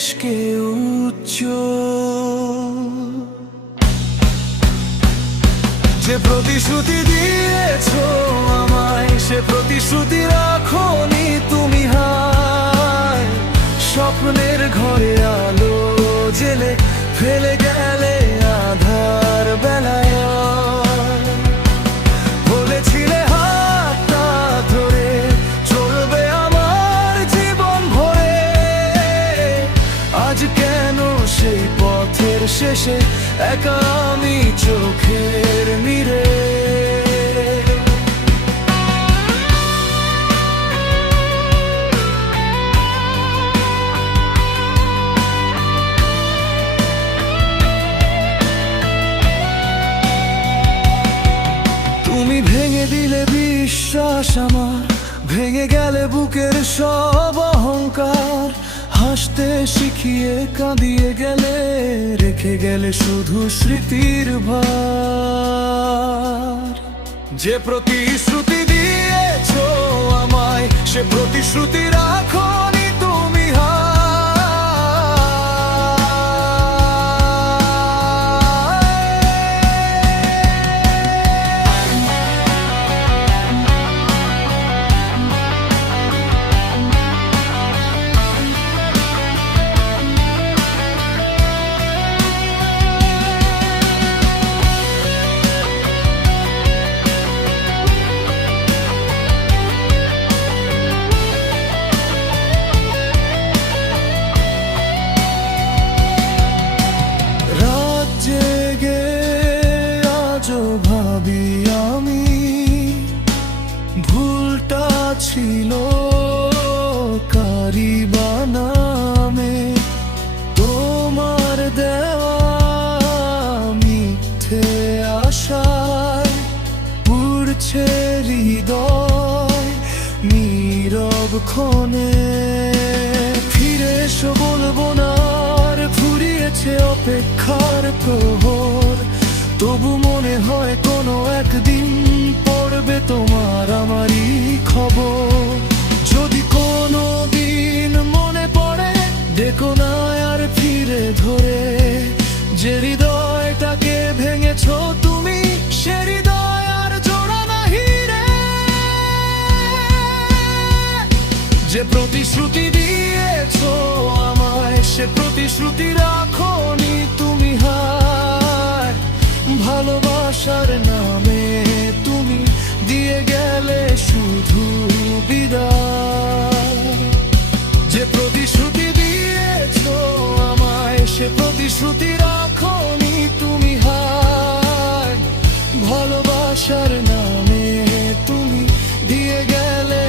দেশকে উজ্জ্বল। যে প্রতিশ্রুতি দিয়েছো আমায়, সে প্রতিশ্রুতি রাখোনি তুমি হায়। স্বপ্নের ঘরে আলো জেলে ফেলে গেলে আধার বেলায়। বলেছিলে হাতটা ধরে চলবে আমার জীবন ভরে, আজ কেন সেই পথের শেষে একা আমি চোখের নীড়ে। তুমি ভেঙে দিলে বিশ্বাস আমার, ভেঙে গেলে বুকের সব অহংকার। হাসতে শিখিয়ে কাঁদিয়ে গেলে, রেখে গেলে শুধু স্মৃতির ভার। যে প্রতিশ্রুতি দিয়েছো আমায়, সে প্রতিশ্রুতি রাখোনি তুমি হায়। ভাবি আমি ভুলটা ছিল কারি বানামে, তোমার দেওয়া মিথ্যে আশায় পুড়ছে হৃদয় নীরব ক্ষণে। ফিরে এসো বলবো না আর, ফুরিয়েছে অপেক্ষার প্রহর। তবু মনে হয় কোনো একদিন পড়বে তোমার আমারই খবর। যদি কোনো দিন মনে পড়ে দেখো না আর ফিরে ধরে, যে হৃদয়টাকে ভেঙেছো তুমি সে হৃদয় আর জোড়া নাহি রে। যে প্রতিশ্রুতি দিয়েছো আমায়, সে প্রতিশ্রুতি রাখোনি তুমি হায়। ভালোবাসার নামে তুমি দিয়ে গেলে শুধু বিদায়। যে প্রতিশ্রুতি দিয়েছো আমায়, সে প্রতিশ্রুতি রাখোনি তুমি হায়। ভালোবাসার নামে তুমি দিয়ে গেলে